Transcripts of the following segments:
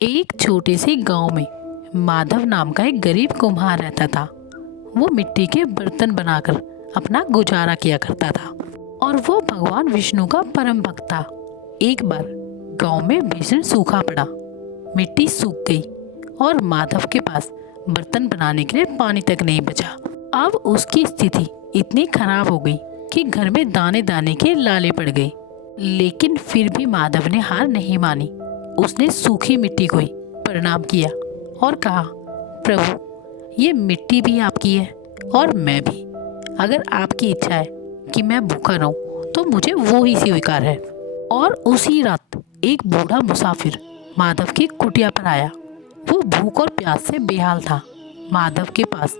एक छोटे से गांव में माधव नाम का एक गरीब कुम्हार रहता था। वो मिट्टी के बर्तन बनाकर अपना गुजारा किया करता था और वो भगवान विष्णु का परम भक्त था। एक बार गांव में भीषण सूखा पड़ा, मिट्टी सूख गई और माधव के पास बर्तन बनाने के लिए पानी तक नहीं बचा। अब उसकी स्थिति इतनी खराब हो गई कि घर में दाने दाने के लाले पड़ गए। लेकिन फिर भी माधव ने हार नहीं मानी। उसने सूखी मिट्टी को ही प्रणाम किया और कहा, प्रभु, ये मिट्टी भी आपकी है और मैं भी। अगर आपकी इच्छा है कि मैं भूखा रहूं तो मुझे वो ही स्वीकार है। और उसी रात एक बूढ़ा मुसाफिर माधव की कुटिया पर आया। वो भूख और प्यास से बेहाल था। माधव के पास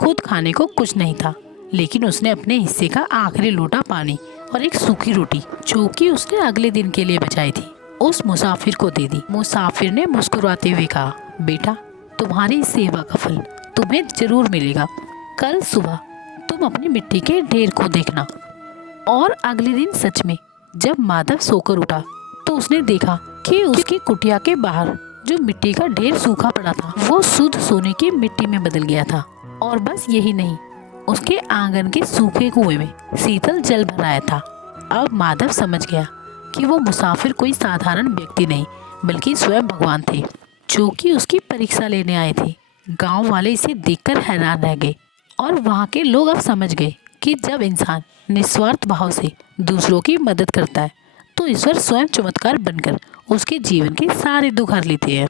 खुद खाने को कुछ नहीं था, लेकिन उसने अपने हिस्से का आखिरी लोटा पानी और एक सूखी रोटी, जो कि उसने अगले दिन के लिए बचाई थी, उस मुसाफिर को दे दी। मुसाफिर ने मुस्कुराते हुए कहा, बेटा, तुम्हारी सेवा का फल तुम्हें जरूर मिलेगा। कल सुबह तुम अपनी मिट्टी के ढेर को देखना। और अगले दिन सच में जब माधव सोकर उठा तो उसने देखा कि उसकी कुटिया के बाहर जो मिट्टी का ढेर सूखा पड़ा था वो शुद्ध सोने की मिट्टी में बदल गया था। और बस यही नहीं, उसके आंगन के सूखे कुएं में शीतल जल भराया था। अब माधव समझ गया कि वो मुसाफिर कोई साधारण व्यक्ति नहीं, बल्कि स्वयं भगवान थे, जो कि उसकी परीक्षा लेने आए थे। गांव वाले इसे देखकर हैरान रह गए और वहाँ के लोग अब समझ गए कि जब इंसान निस्वार्थ भाव से दूसरों की मदद करता है तो ईश्वर स्वयं चमत्कार बनकर उसके जीवन के सारे दुख हर लेते हैं।